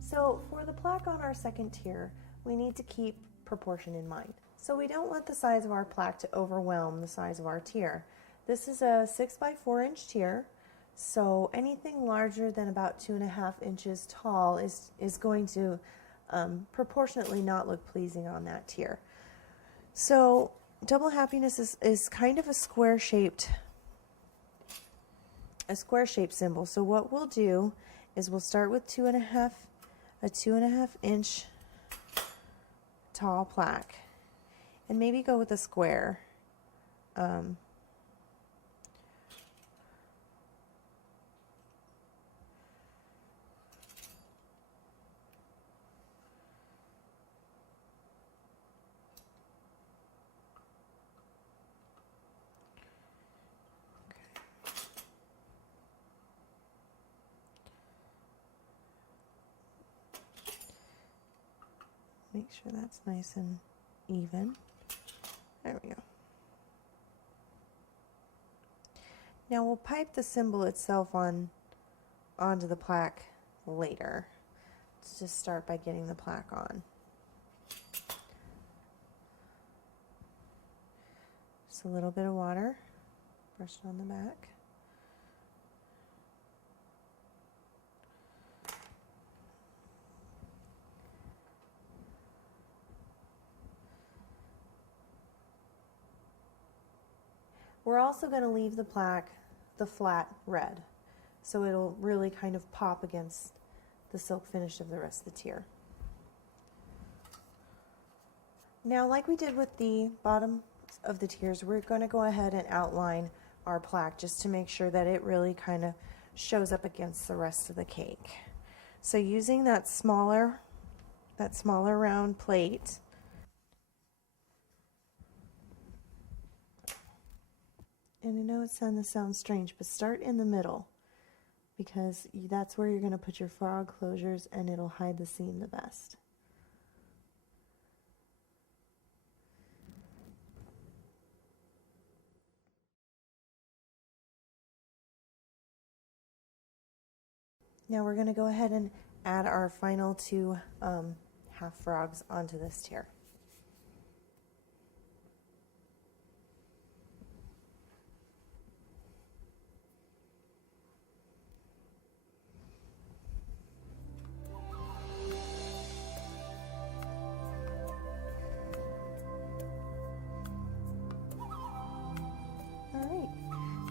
So for the plaque on our second tier, we need to keep proportion in mind. So we don't want the size of our plaque to overwhelm the size of our tier. This is a 6 by 4 inch tier, so anything larger than about 2.5 inches tall is going to proportionately not look pleasing on that tier. So double happiness is kind of a square-shaped symbol. So what we'll do is we'll start with a 2.5 inch tall plaque, and maybe go with a square. Make sure that's nice and even. There we go. Now we'll pipe the symbol itself onto the plaque later. Let's just start by getting the plaque on. Just a little bit of water, brush it on the back. We're also going to leave the plaque the flat red, so it'll really kind of pop against the silk finish of the rest of the tier. Now, like we did with the bottom of the tiers, we're going to go ahead and outline our plaque just to make sure that it really kind of shows up against the rest of the cake. So using that smaller round plate, and I know this sounds strange, but start in the middle, because that's where you're going to put your frog closures and it'll hide the seam the best. Now we're going to go ahead and add our final two half frogs onto this tier.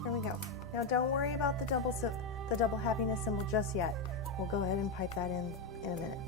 There we go. Now don't worry about the double happiness symbol just yet. We'll go ahead and pipe that in a minute.